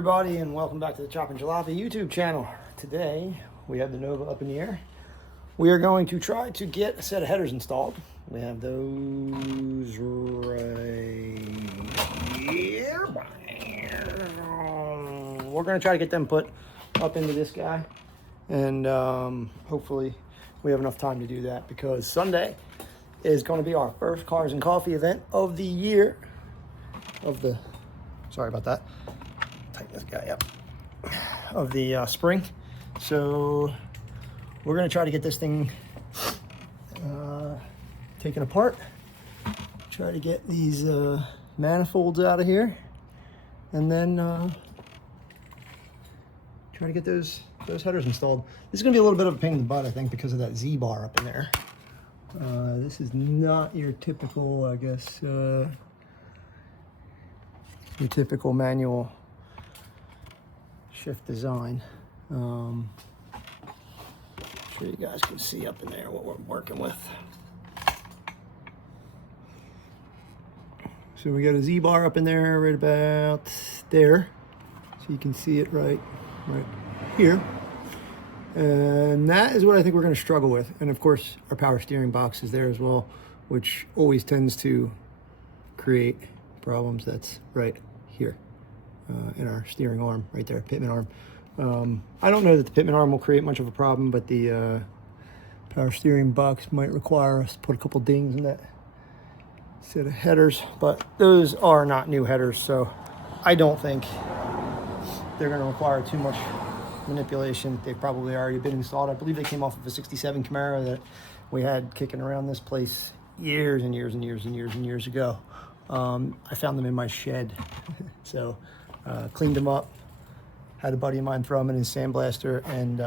everybody, and welcome back to the Chop and Jalopy YouTube channel. Today we have the Nova up in the air. We are going to try to get a set of headers installed. We have those right here. We're going to try to get them put up into this guy, and hopefully we have enough time to do that, because Sunday is going to be our first Cars and Coffee event of the year. Sorry about that. Tighten this guy up. Of the spring. So we're going to try to get this thing taken apart. Try to get these manifolds out of here, and then try to get those headers installed. This is going to be a little bit of a pain in the butt, I think, because of that Z bar up in there. This is not your typical, I guess, your typical manual shift design. I'm sure you guys can see up in there what we're working with. So we got a Z bar up in there right about there, so you can see it right here. And that is what I think we're going to struggle with. And of course, our power steering box is there as well, which always tends to create problems. That's right here in our steering arm, right there, pitman arm. I don't know that the pitman arm will create much of a problem, but the power steering box might require us to put a couple dings in that set of headers. But those are not new headers, so I don't think they're going to require too much manipulation. They've probably already been installed. I believe they came off of a '67 Camaro that we had kicking around this place years and years and years and years and years ago. I found them in my shed. So cleaned them up, had a buddy of mine throw them in his sandblaster, and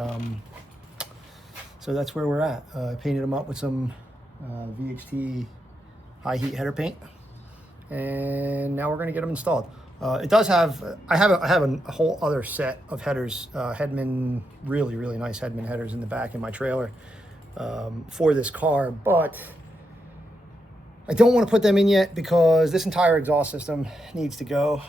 so that's where we're at. I painted them up with some VHT high heat header paint, and now we're going to get them installed. It does have, I have a whole other set of headers, Hedman, really nice Hedman headers in the back in my trailer for this car, but I don't want to put them in yet because this entire exhaust system needs to go.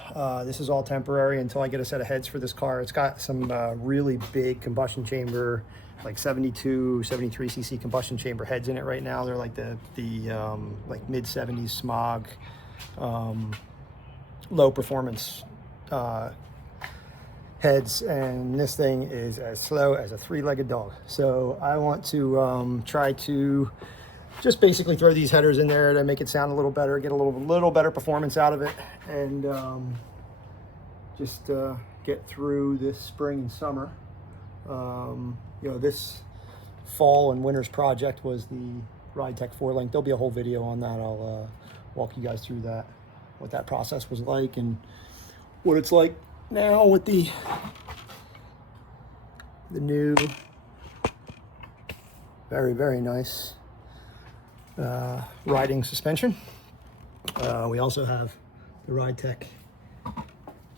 This is all temporary until I get a set of heads for this car. It's got some really big combustion chamber, like 72, 73 cc combustion chamber heads in it right now. They're like the like mid 70s smog, low performance heads, and this thing is as slow as a three-legged dog. So I want to try to just basically throw these headers in there to make it sound a little better, get a little better performance out of it, and just get through this spring and summer. You know, this fall and winter's project was the Ride Tech 4-link. There'll be a whole video on that. I'll walk you guys through that, what that process was like, and what it's like now with the new, very nice riding suspension. We also have the Ride Tech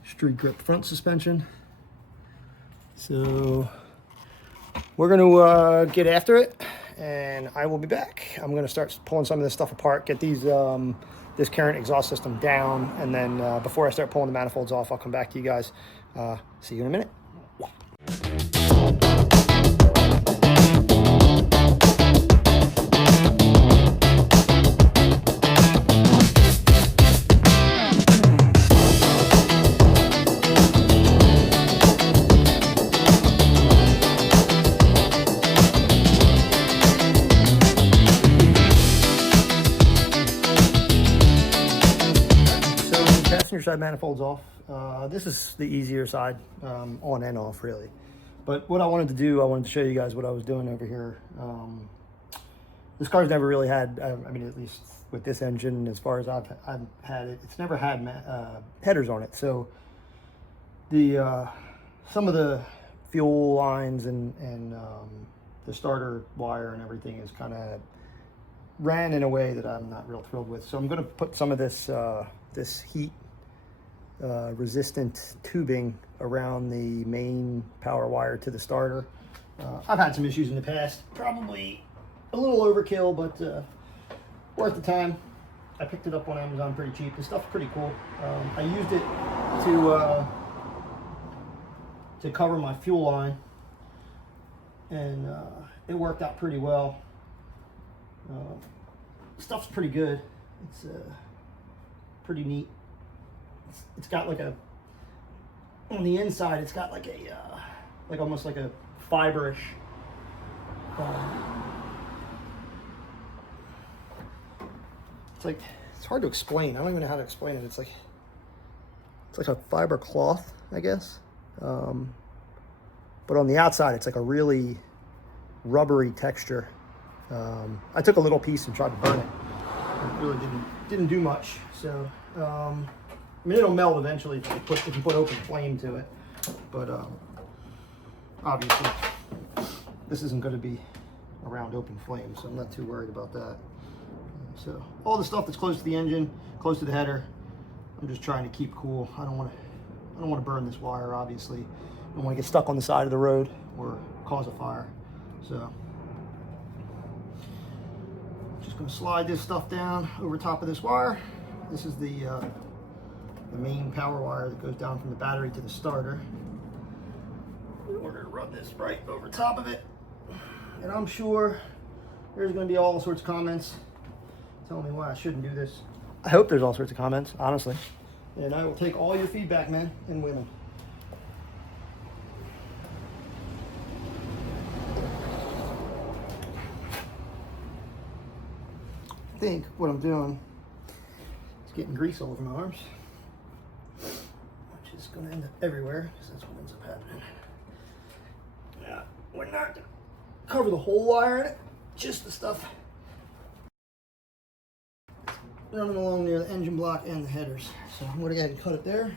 Street Grip front suspension. So we're going to get after it, and I will be back. I'm going to start pulling some of this stuff apart, get these this current exhaust system down, and then before I start pulling the manifolds off, I'll come back to you guys. See you in a minute. Side manifolds off. This is the easier side, on and off really. But what I wanted to do, I wanted to show you guys what I was doing over here. This car's never really had, I mean, at least with this engine, as far as I've had it, it's never had headers on it. So the some of the fuel lines and the starter wire and everything is kind of ran in a way that I'm not real thrilled with. So I'm going to put some of this this heat resistant tubing around the main power wire to the starter. I've had some issues in the past, probably a little overkill, but worth the time. I picked it up on Amazon pretty cheap. The stuff's pretty cool. I used it to to cover my fuel line, and it worked out pretty well. Stuff's pretty good. It's pretty neat. It's got like a, on the inside, it's got like a like almost like a fiberish it's like, it's hard to explain. I don't even know how to explain it. It's like a fiber cloth, I guess. But on the outside, it's like a really rubbery texture. I took a little piece and tried to burn it. It really didn't do much. So, I mean, it'll melt eventually if you put open flame to it. But obviously, this isn't going to be around open flame, so I'm not too worried about that. So all the stuff that's close to the engine, close to the header, I'm just trying to keep cool. I don't want to burn this wire, obviously. I don't want to get stuck on the side of the road or cause a fire. So just going to slide this stuff down over top of this wire. This is the main power wire that goes down from the battery to the starter. We're going to run this right over top of it. And I'm sure there's going to be all sorts of comments telling me why I shouldn't do this. I hope there's all sorts of comments, honestly. And I will take all your feedback, man, and win them. I think what I'm doing is getting grease all over my arms, which is going to end up everywhere, because that's what ends up happening. Yeah, we're not going to cover the whole wire in it, just the stuff running along near the engine block and the headers. So I'm going to go ahead and cut it there.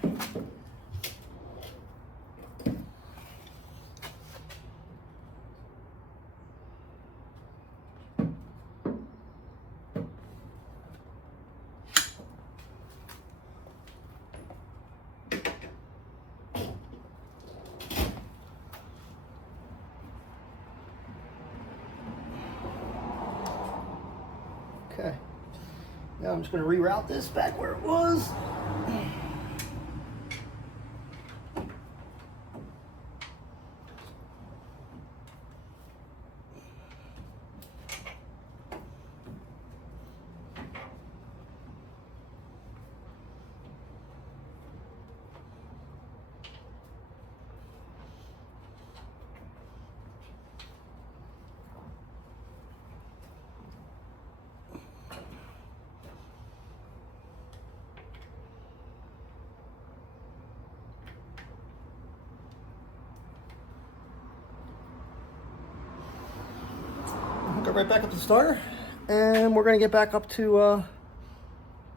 Okay. Now I'm just going to reroute this back where it was. Go right back up to the starter, and we're going to get back up to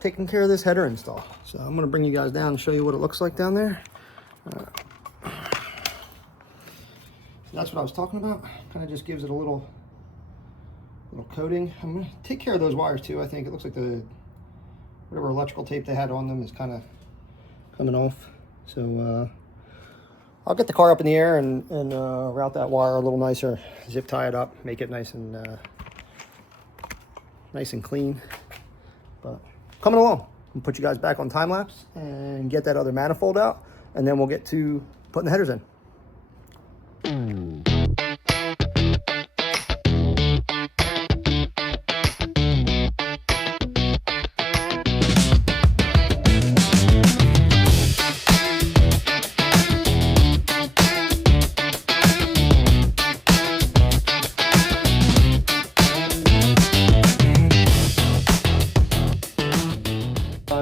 taking care of this header install. So I'm going to bring you guys down and show you what it looks like down there. That's what I was talking about. Kind of just gives it a little coating. I'm going to take care of those wires too. I think it looks like the whatever electrical tape they had on them is kind of coming off. So I'll get the car up in the air and route that wire a little nicer, zip tie it up, make it nice and clean. But coming along, I'll put you guys back on time lapse and get that other manifold out, and then we'll get to putting the headers in.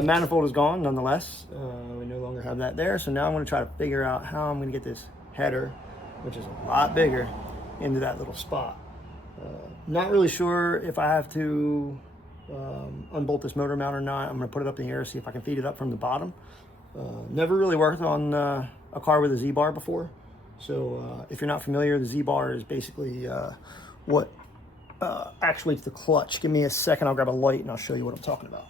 Manifold is gone nonetheless. We no longer have that there, so now I'm going to try to figure out how I'm going to get this header, which is a lot bigger, into that little spot. Not really sure if I have to unbolt this motor mount or not. I'm going to put it up in the air, see if I can feed it up from the bottom. Never really worked on a car with a Z-bar before, so if you're not familiar, the Z-bar is basically what actuates the clutch. Give me a second, I'll grab a light and I'll show you what I'm talking about.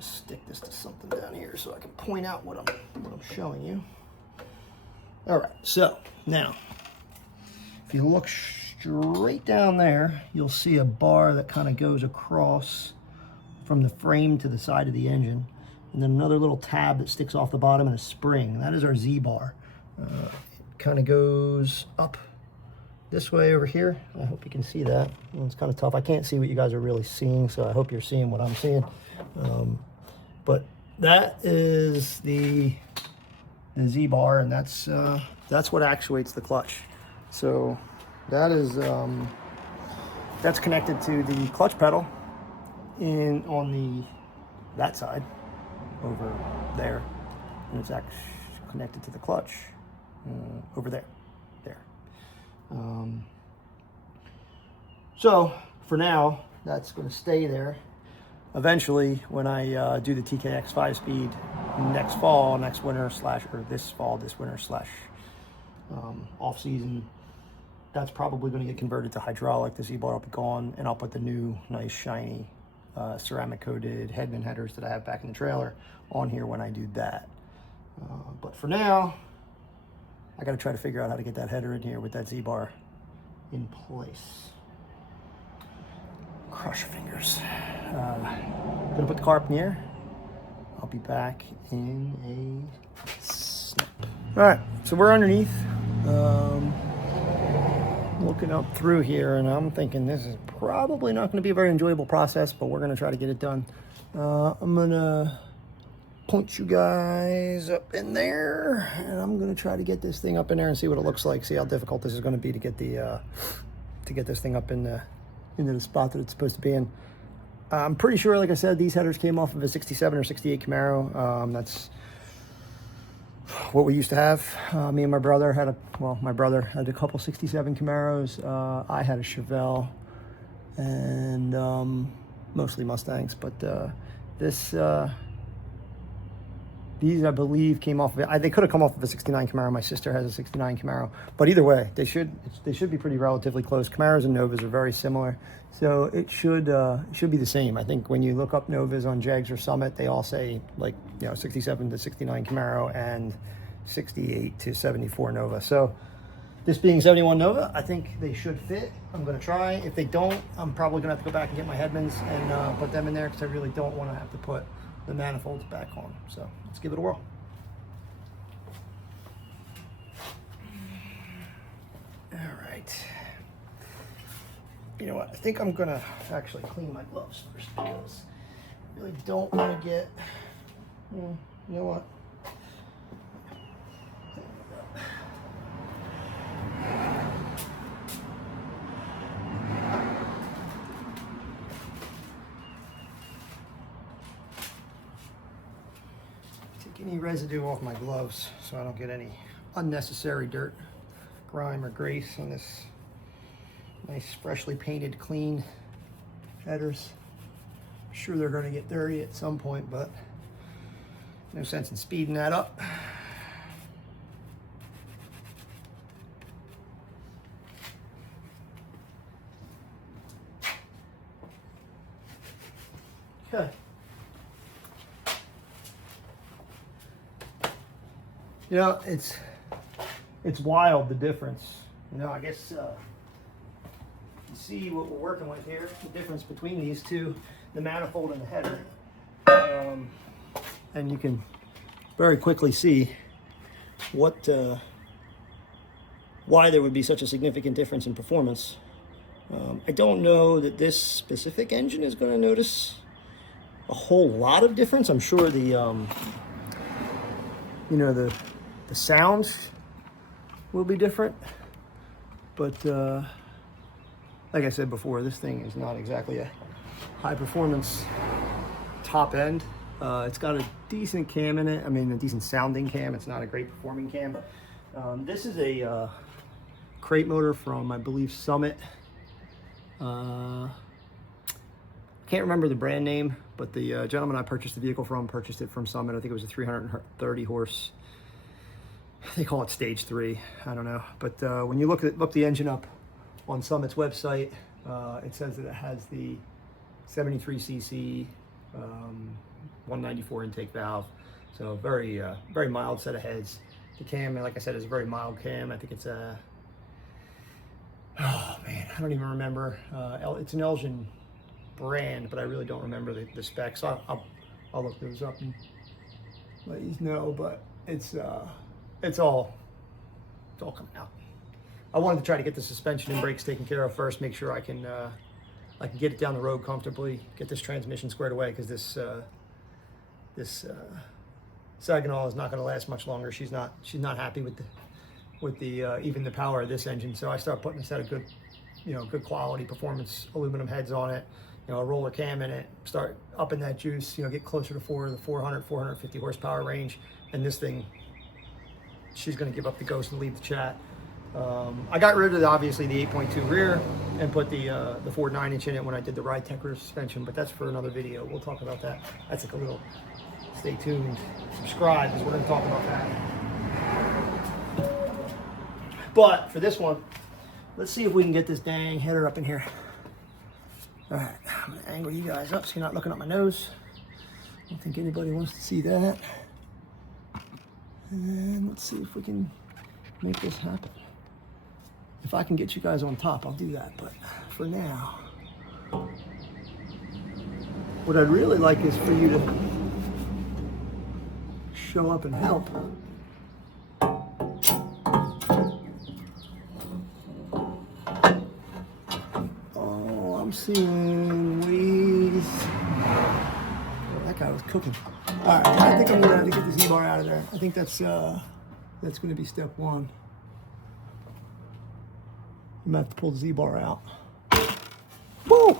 Stick this to something down here so I can point out what I'm showing you. All right, so now if you look straight down there, you'll see a bar that kind of goes across from the frame to the side of the engine. And then another little tab that sticks off the bottom and a spring. That is our Z-bar. It kind of goes up this way over here. I hope you can see that. Well, it's kind of tough. I can't see what you guys are really seeing, so I hope you're seeing what I'm seeing. But that is the Z-bar, and that's what actuates the clutch. So that is that's connected to the clutch pedal on that side over there, and it's actually connected to the clutch over there. So for now, that's going to stay there. Eventually, when I do the TKX 5-speed next fall, next winter or this fall, this winter off season, that's probably going to get converted to hydraulic. The Z-bar will be gone, and I'll put the new nice shiny ceramic coated headman headers that I have back in the trailer on here when I do that. But for now, I got to try to figure out how to get that header in here with that Z-bar in place. Cross your fingers. Gonna put the car up in the air. I'll be back in a snip. All right, so we're underneath. Looking up through here, and I'm thinking this is probably not going to be a very enjoyable process, but we're going to try to get it done. I'm going to point you guys up in there, and I'm going to try to get this thing up in there and see what it looks like, see how difficult this is going to be to get this thing up into the spot that it's supposed to be in. I'm pretty sure, like I said, these headers came off of a 67 or 68 Camaro. That's what we used to have. Me and my brother had my brother had a couple 67 Camaros. I had a Chevelle and mostly Mustangs, but these I believe came off of it. They could have come off of a 69 Camaro. My sister has a 69 Camaro, but either way, they should be pretty relatively close. Camaros and Novas are very similar, so it should be the same. I think when you look up Novas on Jegs or Summit, they all say 67 to 69 Camaro and 68 to 74 Nova. So this being 71 Nova, I think they should fit. I'm going to try. If they don't, I'm probably going to have to go back and get my headmans and put them in there, because I really don't want to have to put the manifolds back on. So let's give it a whirl. All right. You know what? I think I'm going to actually clean my gloves first, because I really don't want to get... you know what? Take any residue off my gloves so I don't get any unnecessary dirt, grime, or grease on this nice, freshly painted, clean headers. I'm sure they're going to get dirty at some point, but no sense in speeding that up. Okay. You know, it's wild, the difference. You know, I guess you see what we're working with here, the difference between these two, the manifold and the header. And you can very quickly see what why there would be such a significant difference in performance. I don't know that this specific engine is going to notice a whole lot of difference. I'm sure the you know, the sound will be different, but like I said before, this thing is not exactly a high performance top end. It's got a decent cam in it. I mean, a decent sounding cam. It's not a great performing cam. This is a crate motor from, I believe, Summit. I can't remember the brand name, but the gentleman I purchased the vehicle from purchased it from Summit. I think it was a 330 horse. They call it stage 3. I don't know. But when you look the engine up on Summit's website, it says that it has the 73cc 194 intake valve. So very very mild set of heads. The cam, like I said, is a very mild cam. I think it's a Oh man, I don't even remember. It's an Elgin brand, but I really don't remember the specs. So I'll look those up and let you know. But it's all coming out. I wanted to try to get the suspension and brakes taken care of first. Make sure I can get it down the road comfortably. Get this transmission squared away because this Saginaw is not going to last much longer. She's not happy with the even the power of this engine. So I start putting a set of good quality performance aluminum heads on it. A roller cam in it. Start upping that juice. Get closer to the 450 horsepower range. And this thing, she's going to give up the ghost and leave the chat. I got rid of obviously the 8.2 rear and put the Ford 9-inch in it when I did the Ride Tech rear suspension, but that's for another video. We'll talk about that. That's like a little, stay tuned, subscribe, because we're going to talk about that. But for this one, let's see if we can get this dang header up in here. All right, I'm going to angle you guys up so you're not looking at my nose. I don't think anybody wants to see that. And let's see if we can make this happen. If I can get you guys on top, I'll do that. But for now, what I'd really like is for you to show up and help. Oh, I'm seeing ways. Oh, that guy was cooking. All right, I think I'm gonna have to get the Z-bar out of there. I think that's gonna be step one. I'm gonna have to pull the Z-bar out. Woo!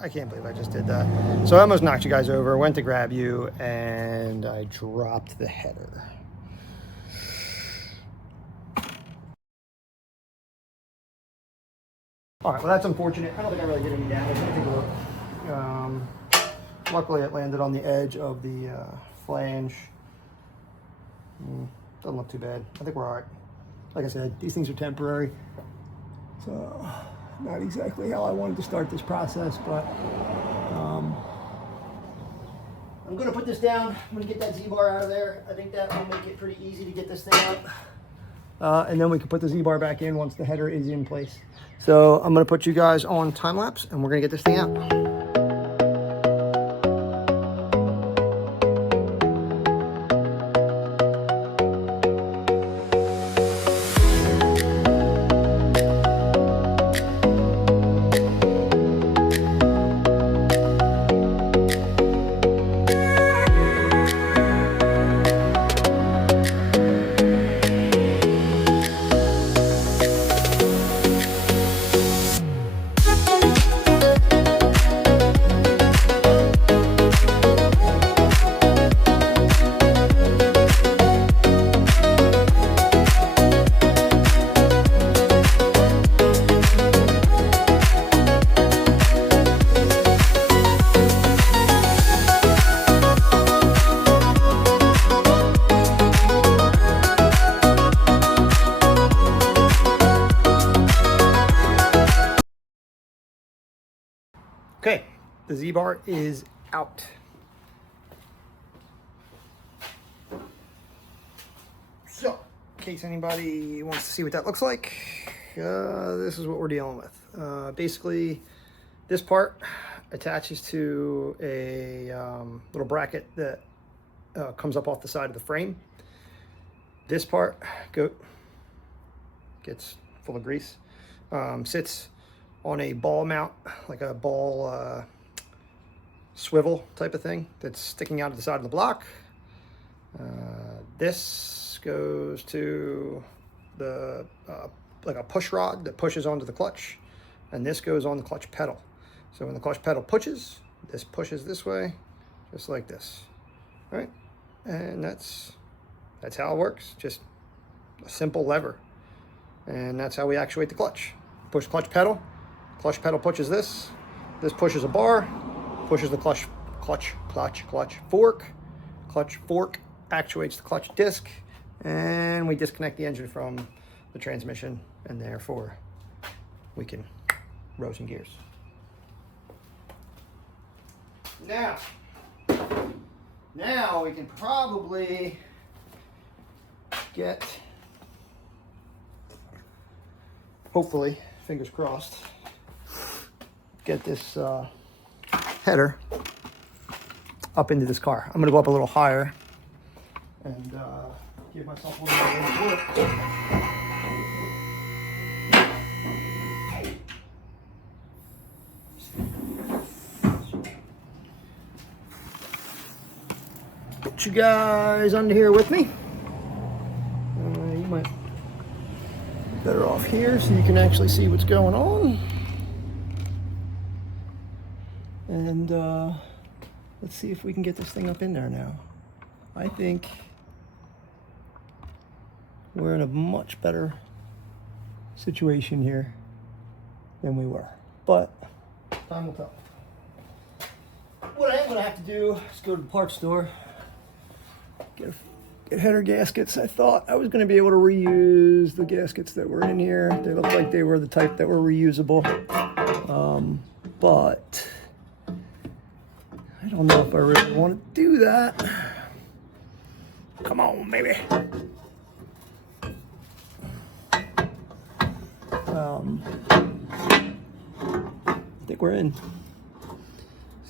I can't believe I just did that. So I almost knocked you guys over, went to grab you, and I dropped the header. All right, well that's unfortunate. I don't think I really did any damage. Let me take a look. Luckily it landed on the edge of the flange. Doesn't look too bad. I think we're all right. Like I said, these things are temporary. So, not exactly how I wanted to start this process, but I'm gonna put this down. I'm gonna get that Z-bar out of there. I think that will make it pretty easy to get this thing out. And then we can put the Z-bar back in once the header is in place. So I'm gonna put you guys on time lapse and we're gonna get this thing out. Okay, the Z-bar is out. So, in case anybody wants to see what that looks like, this is what we're dealing with. Basically, this part attaches to a little bracket that comes up off the side of the frame. This part gets full of grease, sits on a ball mount, like a ball swivel type of thing that's sticking out of the side of the block. This goes to the like a push rod that pushes onto the clutch, and this goes on the clutch pedal. So when the clutch pedal pushes, this pushes this way, just like this, right? And that's how it works. Just a simple lever, and that's how we actuate the clutch. Push clutch pedal. Clutch pedal pushes this. This pushes a bar, pushes the clutch fork. Clutch fork actuates the clutch disc, and we disconnect the engine from the transmission, and therefore we can roast in gears. Now we can probably get, hopefully, fingers crossed, get this header up into this car. I'm gonna go up a little higher and give myself a little bit of work. Get you guys under here with me. You might be better off here so you can actually see what's going on. And let's see if we can get this thing up in there now. I think we're in a much better situation here than we were, but time will tell. What I am gonna have to do is go to the parts store, get header gaskets. I thought I was gonna be able to reuse the gaskets that were in here. They looked like they were the type that were reusable, but I don't know if I really want to do that. Come on, baby. I think we're in.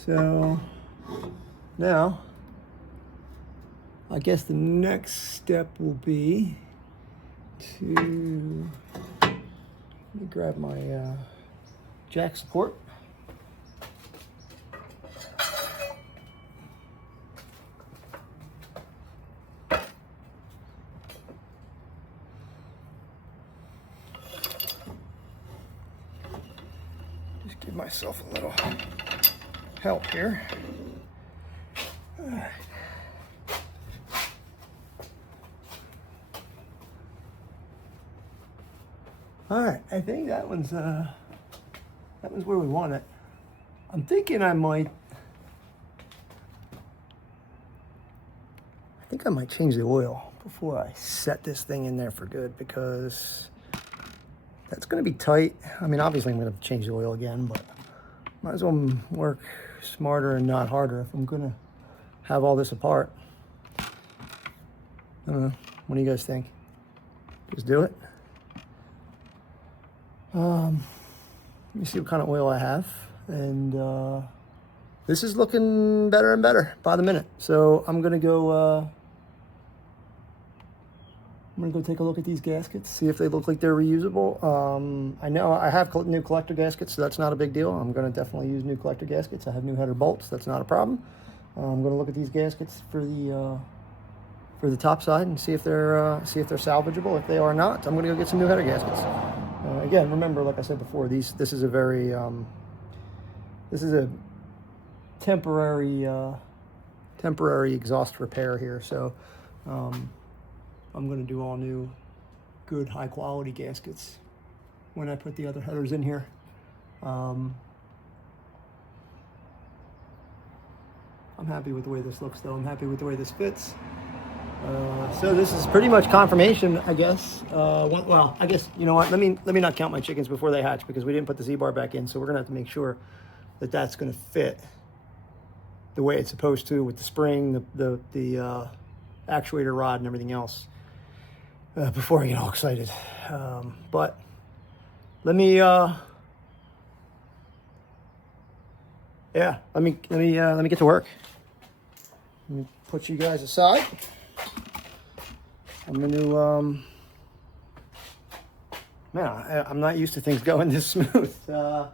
So now, I guess the next step will be to, let me grab my jack support. Just give myself a little help here. All right. All right, I think that one's where we want it. I'm thinking I might change the oil before I set this thing in there for good, because that's gonna be tight. I mean, obviously I'm gonna have to change the oil again, but might as well work smarter and not harder if I'm gonna have all this apart. I don't know, what do you guys think? Just do it? Let me see what kind of oil I have, and this is looking better and better by the minute. So I'm gonna go take a look at these gaskets, see if they look like they're reusable. I know I have new collector gaskets, so that's not a big deal. I'm gonna definitely use new collector gaskets. I have new header bolts, that's not a problem. I'm gonna look at these gaskets for the top side and see if they're salvageable. If they are not, I'm gonna go get some new header gaskets. Again, remember, like I said before, this is a very this is a temporary exhaust repair here. So I'm going to do all new, good, high quality gaskets when I put the other headers in here. I'm happy with the way this looks, though. I'm happy with the way this fits. So this is pretty much confirmation, I guess. Well, I guess, you know what, let me not count my chickens before they hatch, because we didn't put the Z-bar back in, so we're gonna have to make sure that that's gonna fit the way it's supposed to, with the spring, the actuator rod and everything else, before I get all excited. But let me let me get to work. Let me put you guys aside. I'm gonna, man, I'm not used to things going this smooth. I'll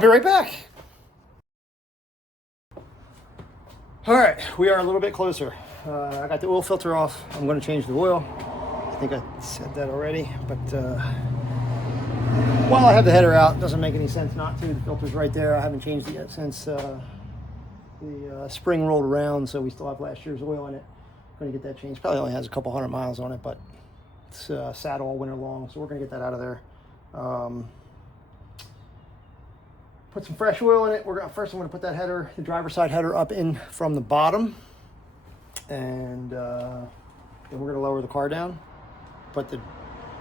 be right back. All right, we are a little bit closer. I got the oil filter off. I'm gonna change the oil. I think I said that already, but while I have the header out, it doesn't make any sense not to. The filter's right there. I haven't changed it yet since the spring rolled around, so we still have last year's oil in it. Going to get that changed. Probably only has a couple 100 miles on it, but it's sat all winter long, so we're going to get that out of there. Put some fresh oil in it. First I'm going to put that header, the driver's side header, up in from the bottom, and then we're going to lower the car down. Put the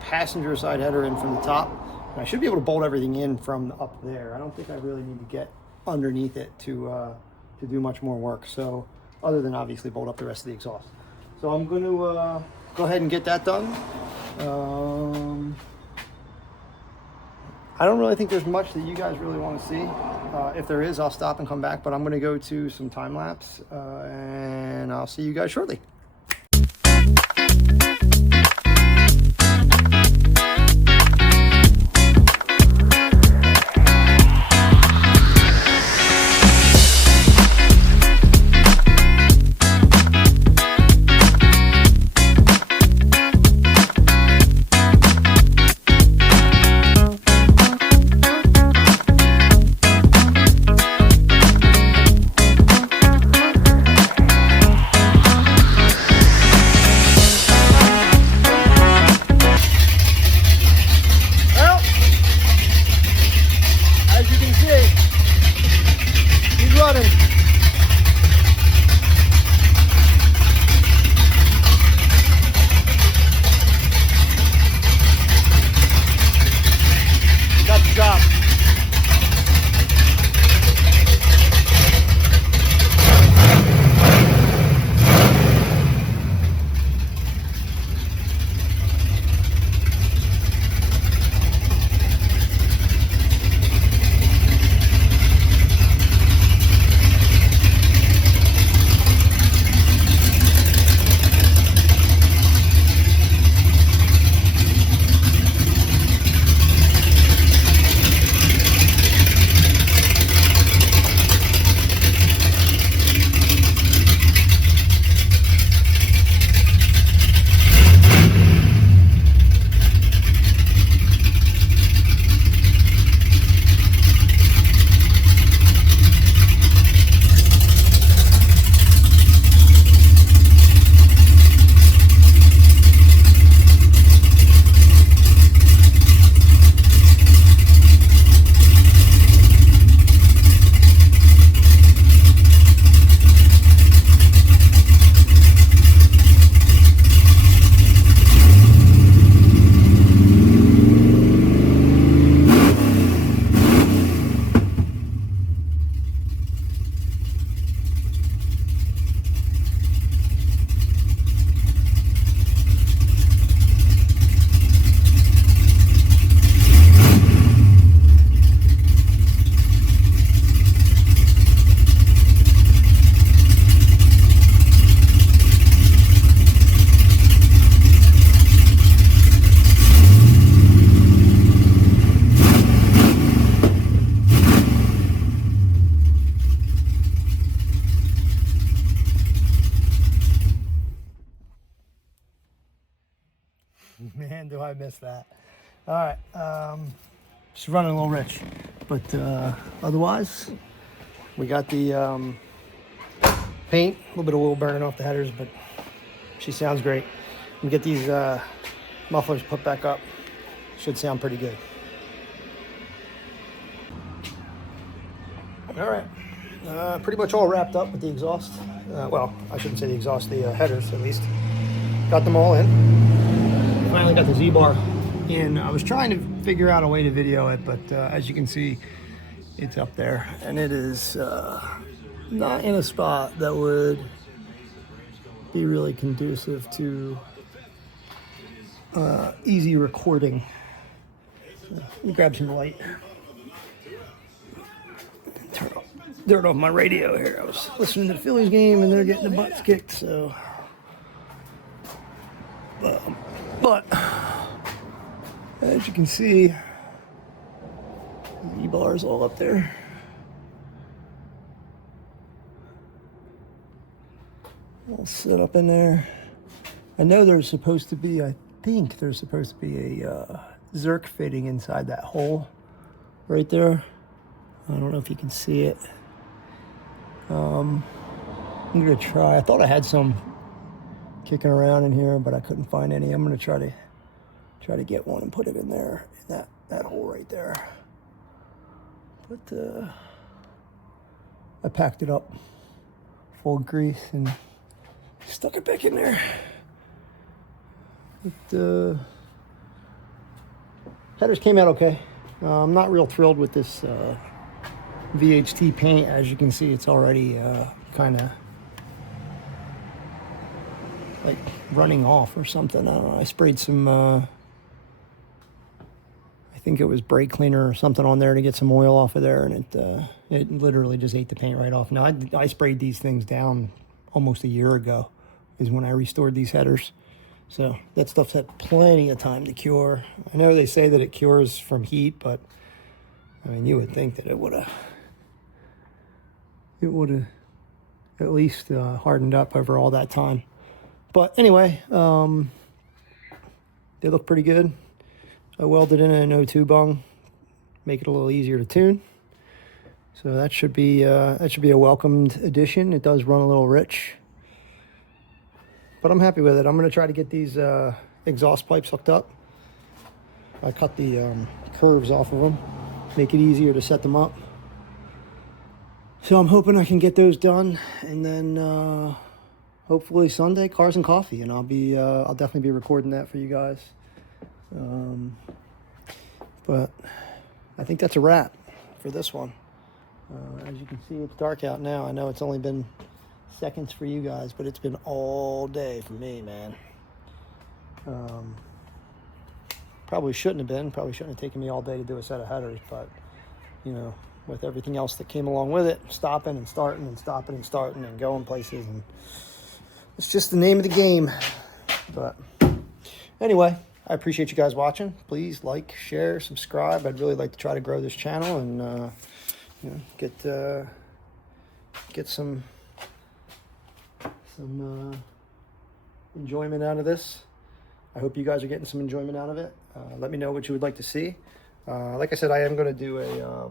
passenger side header in from the top. And I should be able to bolt everything in from up there. I don't think I really need to get underneath it to do much more work. So other than obviously bolt up the rest of the exhaust. So I'm going to go ahead and get that done. I don't really think there's much that you guys really want to see. If there is, I'll stop and come back, but I'm going to go to some time lapse, and I'll see you guys shortly. Man, do I miss that. All right, just running a little rich, but otherwise, we got the paint, a little bit of oil burning off the headers, but she sounds great. We get these mufflers put back up. Should sound pretty good. All right, pretty much all wrapped up with the exhaust. Well, I shouldn't say the exhaust, the headers at least. Got them all in. Finally got the Z-bar in. I was trying to figure out a way to video it, but as you can see, it's up there, and it is not in a spot that would be really conducive to easy recording. So let me grab some light. Turn off my radio here. I was listening to the Phillies game, and they're getting the butts kicked, so. But as you can see, the E-bar is all up there. All set up in there. I know there's supposed to be, I think there's supposed to be a Zerk fitting inside that hole right there. I don't know if you can see it. I'm gonna try. I thought I had some kicking around in here, but I couldn't find any. I'm gonna try to get one and put it in there, in that hole right there. But I packed it up full of grease and stuck it back in there. But headers came out okay. I'm not real thrilled with this VHT paint. As you can see, it's already kind of like running off or something. I don't know. I sprayed some, I think it was brake cleaner or something on there to get some oil off of there, and it literally just ate the paint right off. Now, I sprayed these things down almost a year ago is when I restored these headers. So that stuff's had plenty of time to cure. I know they say that it cures from heat, but I mean, you would think that it would have at least hardened up over all that time. But anyway, they look pretty good. I welded in an O2 bung, make it a little easier to tune. So that should be a welcomed addition. It does run a little rich, but I'm happy with it. I'm going to try to get these exhaust pipes hooked up. I cut the curves off of them, make it easier to set them up. So I'm hoping I can get those done, and then hopefully Sunday, cars and coffee, and I'll definitely be recording that for you guys. But I think that's a wrap for this one. As you can see, it's dark out now. I know it's only been seconds for you guys, but it's been all day for me, man. Probably shouldn't have been. Probably shouldn't have taken me all day to do a set of headers, but, you know, with everything else that came along with it, stopping and starting and stopping and starting and going places, and it's just the name of the game. But anyway, I appreciate you guys watching. Please like, share, subscribe. I'd really like to try to grow this channel and you know, get some enjoyment out of this. I hope you guys are getting some enjoyment out of it. Let me know what you would like to see. Like I said, I am going to do a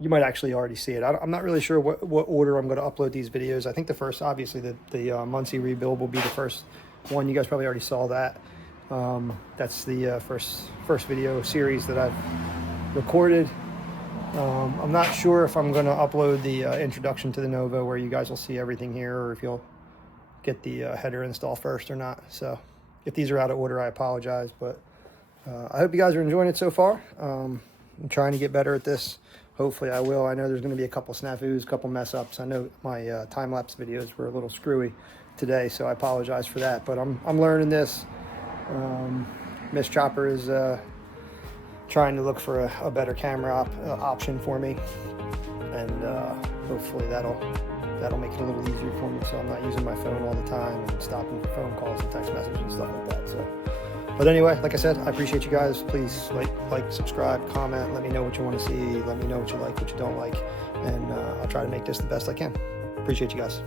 you might actually already see it. I'm not really sure what order I'm going to upload these videos. I think the first, obviously, the Muncie rebuild will be the first one. You guys probably already saw that. That's the first video series that I've recorded. I'm not sure if I'm going to upload the introduction to the Nova, where you guys will see everything here, or if you'll get the header install first or not. So if these are out of order, I apologize, but I hope you guys are enjoying it so far. I'm trying to get better at this. Hopefully I will. I know there's going to be a couple snafus, a couple mess ups. I know my time-lapse videos were a little screwy today, so I apologize for that, but I'm learning this. Miss Chopper is trying to look for a better camera option for me, and hopefully that'll make it a little easier for me, so I'm not using my phone all the time and stopping for phone calls and text messages and stuff like that. So, but anyway, like I said, I appreciate you guys. Please like, subscribe, comment, let me know what you want to see, let me know what you like, what you don't like, and I'll try to make this the best I can. Appreciate you guys.